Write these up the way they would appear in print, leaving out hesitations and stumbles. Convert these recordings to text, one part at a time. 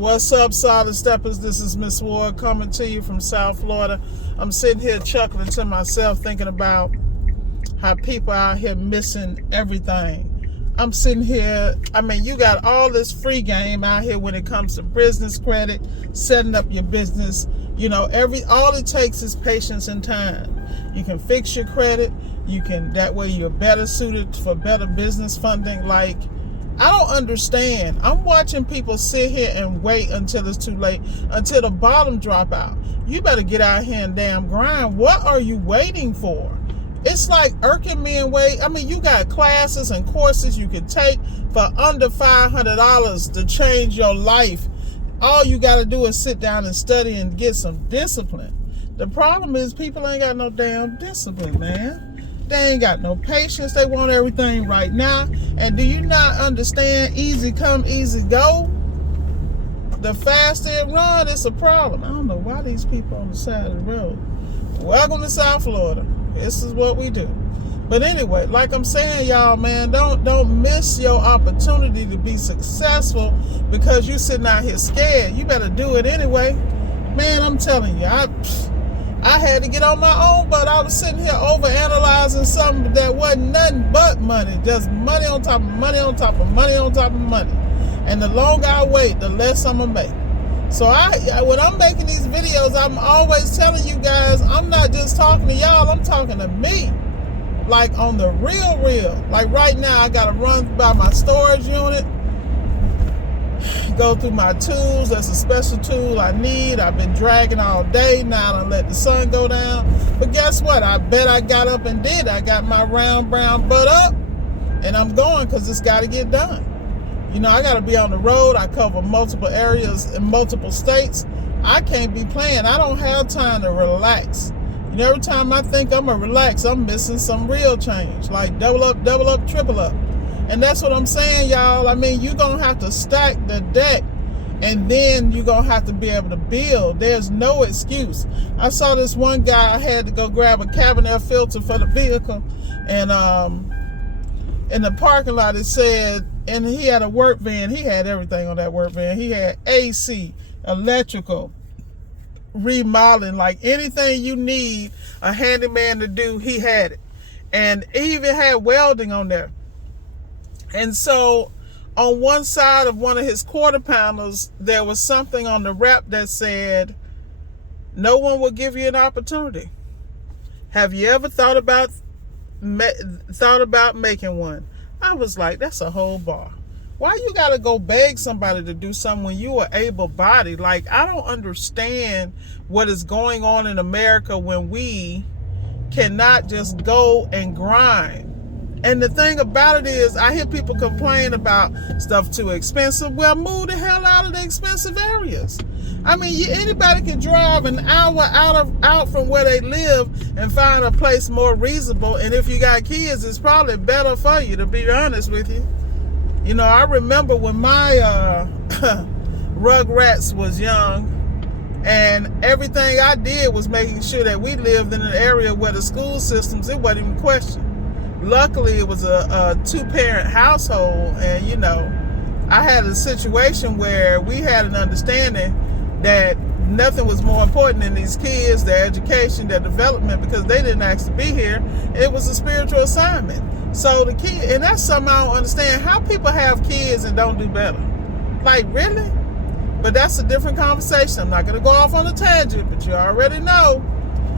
What's up, Solid Steppers? This is Miss Ward coming to you from South Florida. I'm sitting here chuckling to myself, thinking about how people out here missing everything. I'm sitting here, you got all this free game out here when it comes to business credit, setting up your business. All it takes is patience and time. You can fix your credit. That way you're better suited for better business funding. I don't understand. I'm watching people sit here and wait until it's too late, until the bottom drop out. You better get out here and damn grind. What are you waiting for? It's like irking me and wait. You got classes and courses you can take for under $500 to change your life. All you got to do is sit down and study and get some discipline. The problem is people ain't got no damn discipline, man. They ain't got no patience. They want everything right now. And do you not understand easy come, easy go? The faster it run, it's a problem. I don't know why these people on the side of the road. Welcome to South Florida. This is what we do. But anyway, like I'm saying, y'all, man, don't miss your opportunity to be successful because you sitting out here scared. You better do it anyway. Man, I'm telling you, I had to get on my own, but I was sitting here overanalyzing something that wasn't nothing but money. Just money on top of money on top of money on top of money. And the longer I wait, the less I'm going to make. So when I'm making these videos, I'm always telling you guys, I'm not just talking to y'all, I'm talking to me. Like on the real. Like right now, I got to run by my storage unit, go through my tools. That's a special tool I need. I've been dragging all day. Now I done let the sun go down. But guess what? I bet I got up and did. I got my round brown butt up and I'm going because it's got to get done. I got to be on the road. I cover multiple areas in multiple states. I can't be playing. I don't have time to relax. Every time I think I'm going to relax, I'm missing some real change. Like double up, triple up. And that's what I'm saying, y'all. You're going to have to stack the deck and then you're going to have to be able to build. There's no excuse. I saw this one guy, I had to go grab a cabinet filter for the vehicle. And in the parking lot, it said, and he had a work van. He had everything on that work van. He had AC, electrical, remodeling, like anything you need a handyman to do, he had it. And he even had welding on there. And so on one side of one of his quarter panels, there was something on the wrap that said, no one will give you an opportunity. Have you ever thought about making one? I was like, that's a whole bar. Why you got to go beg somebody to do something when you are able-bodied? I don't understand what is going on in America when we cannot just go and grind. And the thing about it is, I hear people complain about stuff too expensive. Well, move the hell out of the expensive areas. Anybody can drive an hour out from where they live and find a place more reasonable. And if you got kids, it's probably better for you, to be honest with you. I remember when my Rugrats was young, and everything I did was making sure that we lived in an area where the school systems, it wasn't even questioned. Luckily, it was a two-parent household, and, I had a situation where we had an understanding that nothing was more important than these kids, their education, their development, because they didn't ask to be here. It was a spiritual assignment. So the kid, and that's something I don't understand, how people have kids and don't do better. Really? But that's a different conversation. I'm not going to go off on a tangent, but you already know.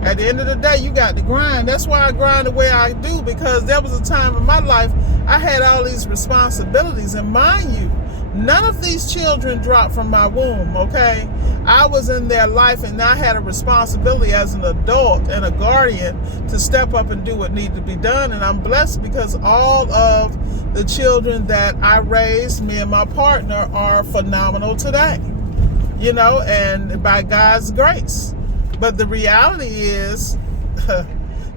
At the end of the day, you got to grind. That's why I grind the way I do, because there was a time in my life I had all these responsibilities. And mind you, none of these children dropped from my womb, okay? I was in their life, and I had a responsibility as an adult and a guardian to step up and do what needed to be done. And I'm blessed because all of the children that I raised, me and my partner, are phenomenal today, and by God's grace. But the reality is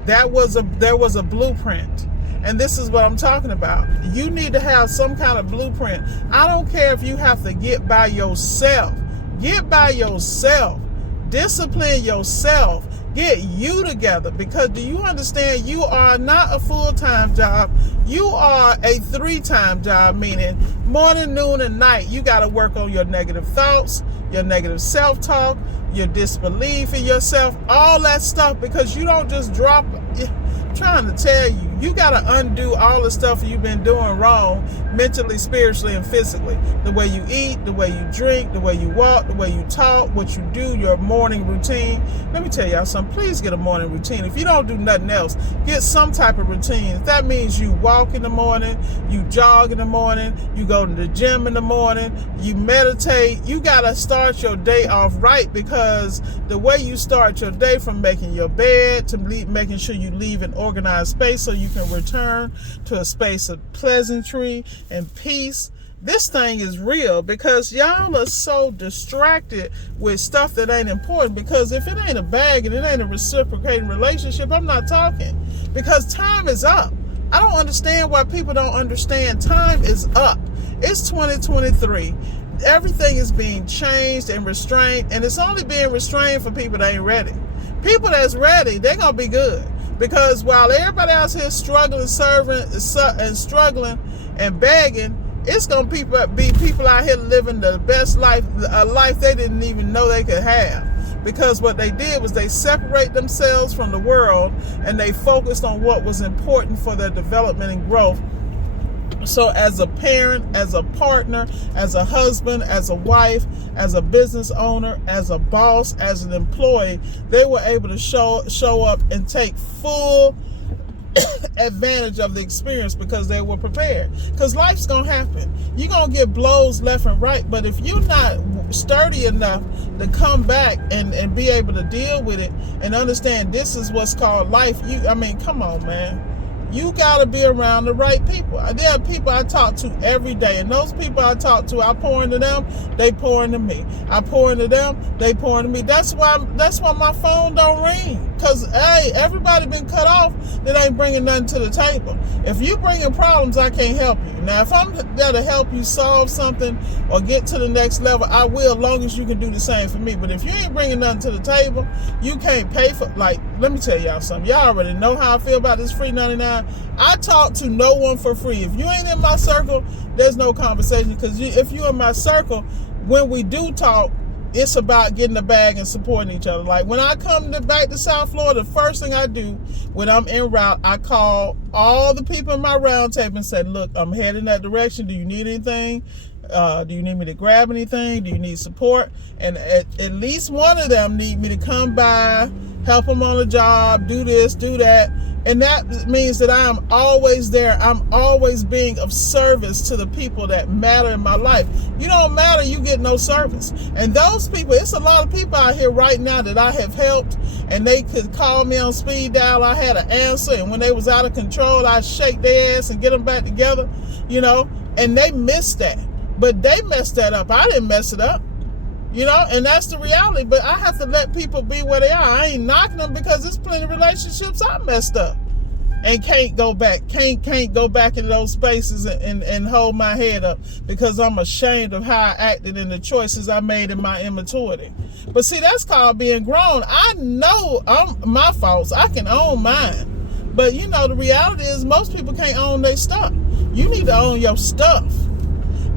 there was a blueprint. And this is what I'm talking about. You need to have some kind of blueprint. I don't care if you have to get by yourself. Get by yourself. Discipline yourself. Get you together, because do you understand you are not a full-time job? You are a 3-time job, meaning morning, noon, and night. You got to work on your negative thoughts, your negative self-talk, your disbelief in yourself, all that stuff, because you don't just drop. I'm trying to tell you, you got to undo all the stuff you've been doing wrong, mentally, spiritually, and physically. The way you eat, the way you drink, the way you walk, the way you talk, what you do, your morning routine. Let me tell y'all something. Please get a morning routine. If you don't do nothing else, get some type of routine. If that means you walk in the morning, you jog in the morning, you go to the gym in the morning, you meditate, you got to start your day off right, because the way you start your day, from making your bed to making sure you leave an organized space so you can return to a space of pleasantry and peace. This thing is real, because y'all are so distracted with stuff that ain't important. Because if it ain't a bag and it ain't a reciprocating relationship, I'm not talking. Because time is up. I don't understand why people don't understand time is up. It's 2023. Everything is being changed and restrained, and it's only being restrained for people that ain't ready. People that's ready, they're going to be good. Because while everybody else here struggling, serving, and struggling and begging, it's going to be people out here living the best life, a life they didn't even know they could have. Because what they did was they separate themselves from the world, and they focused on what was important for their development and growth. So as a parent, as a partner, as a husband, as a wife, as a business owner, as a boss, as an employee, they were able to show up and take full advantage of the experience, because they were prepared. Because life's going to happen. You're going to get blows left and right, but if you're not sturdy enough to come back and be able to deal with it and understand this is what's called life, come on, man. You got to be around the right people. There are people I talk to every day, and those people I talk to, I pour into them, they pour into me. I pour into them, they pour into me. That's why my phone don't ring. Because, hey, everybody been cut off that ain't bringing nothing to the table. If you bringing problems, I can't help you. Now, if I'm there to help you solve something or get to the next level, I will, as long as you can do the same for me. But if you ain't bringing nothing to the table, you can't pay for, let me tell y'all something. Y'all already know how I feel about this free 99. I talk to no one for free. If you ain't in my circle, there's no conversation. Because if you're in my circle, when we do talk, it's about getting the bag and supporting each other. Like when I come back to South Florida, the first thing I do when I'm en route, I call all the people in my round table and say, look, I'm heading that direction. Do you need anything? Do you need me to grab anything? Do you need support? And at least one of them need me to come by, help them on a job, do this, do that. And that means that I am always there. I'm always being of service to the people that matter in my life. You don't matter, you get no service. And those people, it's a lot of people out here right now that I have helped, and they could call me on speed dial. I had an answer, and when they was out of control, I shake their ass and get them back together, and they missed that. But they messed that up. I didn't mess it up. And that's the reality. But I have to let people be where they are. I ain't knocking them, because there's plenty of relationships I messed up and can't go back. Can't go back into those spaces and hold my head up, because I'm ashamed of how I acted and the choices I made in my immaturity. But see, that's called being grown. I know my faults. I can own mine. But the reality is most people can't own their stuff. You need to own your stuff.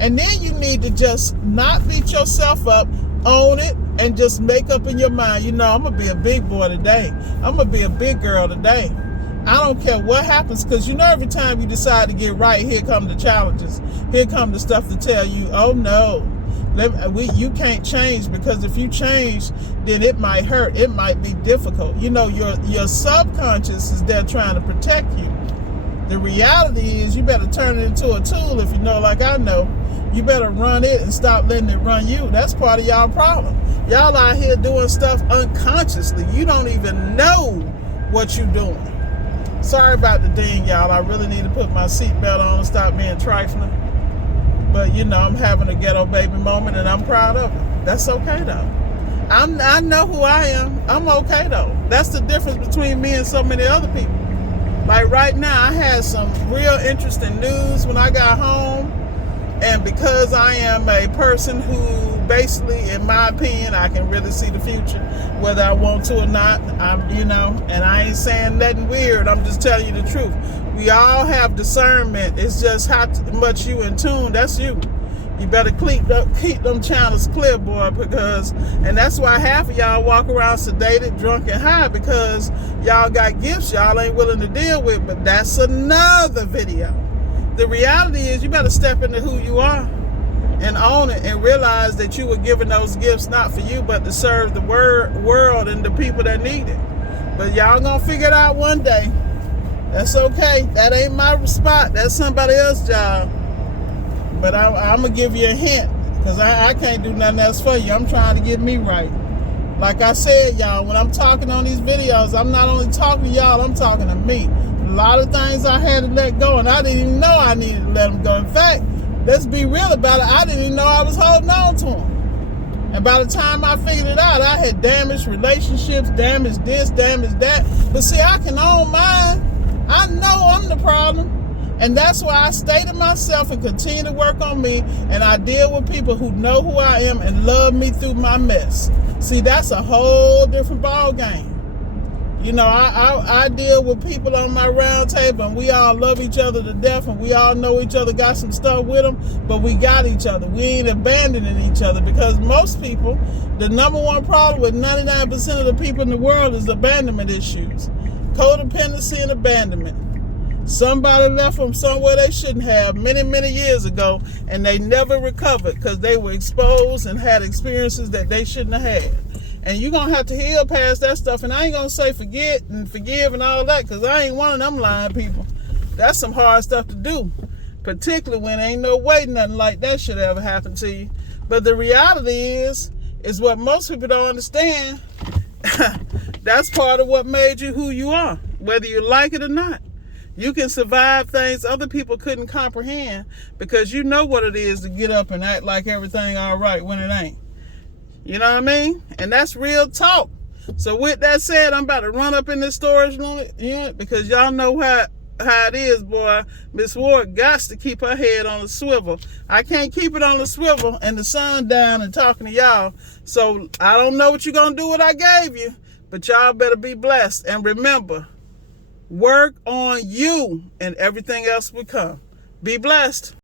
And then you need to just not beat yourself up, own it, and just make up in your mind, I'm going to be a big boy today. I'm going to be a big girl today. I don't care what happens, because every time you decide to get right, here come the challenges. Here come the stuff to tell you, oh no, you can't change, because if you change, then it might hurt. It might be difficult. Your subconscious is there trying to protect you. The reality is you better turn it into a tool. If like I know, you better run it and stop letting it run you. That's part of y'all problem. Y'all out here doing stuff unconsciously. You don't even know what you're doing. Sorry about the ding, y'all. I really need to put my seatbelt on and stop being trifling. But I'm having a ghetto baby moment, and I'm proud of it. That's okay though. I know who I am. I'm okay though. That's the difference between me and so many other people. Like right now, I had some real interesting news when I got home. And because I am a person who basically, in my opinion, I can really see the future, whether I want to or not. And I ain't saying nothing weird. I'm just telling you the truth. We all have discernment. It's just how much you in tune. That's you. You better keep them channels clear, boy, and that's why half of y'all walk around sedated, drunk, and high, because y'all got gifts y'all ain't willing to deal with. But that's another video. The reality is you better step into who you are and own it, and realize that you were given those gifts not for you, but to serve the world and the people that need it. But y'all gonna figure it out one day. That's okay. That ain't my spot. That's somebody else's job. But I'm going to give you a hint, because I can't do nothing else for you. I'm trying to get me right. Like I said, y'all, when I'm talking on these videos, I'm not only talking to y'all, I'm talking to me. A lot of things I had to let go, and I didn't even know I needed to let them go. In fact, let's be real about it, I didn't even know I was holding on to them. And by the time I figured it out, I had damaged relationships, damaged this, damaged that. But see, I can own mine. I know I'm the problem. And that's why I stay to myself and continue to work on me, and I deal with people who know who I am and love me through my mess. See, that's a whole different ball game. I deal with people on my round table, and we all love each other to death, and we all know each other got some stuff with them, but we got each other. We ain't abandoning each other, because most people, the number one problem with 99% of the people in the world is abandonment issues. Codependency and abandonment. Somebody left them somewhere they shouldn't have many, many years ago, and they never recovered because they were exposed and had experiences that they shouldn't have had. And you're going to have to heal past that stuff. And I ain't going to say forget and forgive and all that, because I ain't one of them lying people. That's some hard stuff to do, particularly when ain't no way nothing like that should ever happen to you. But the reality is what most people don't understand. That's part of what made you who you are, whether you like it or not. You can survive things other people couldn't comprehend, because you know what it is to get up and act like everything all right when it ain't. You know what I mean? And that's real talk. So with that said, I'm about to run up in this storage unit, because y'all know how it is, boy. Miss Ward got to keep her head on the swivel. I can't keep it on the swivel and the sun down and talking to y'all. So I don't know what you're going to do what I gave you, but y'all better be blessed. And remember, work on you, and everything else will come. Be blessed.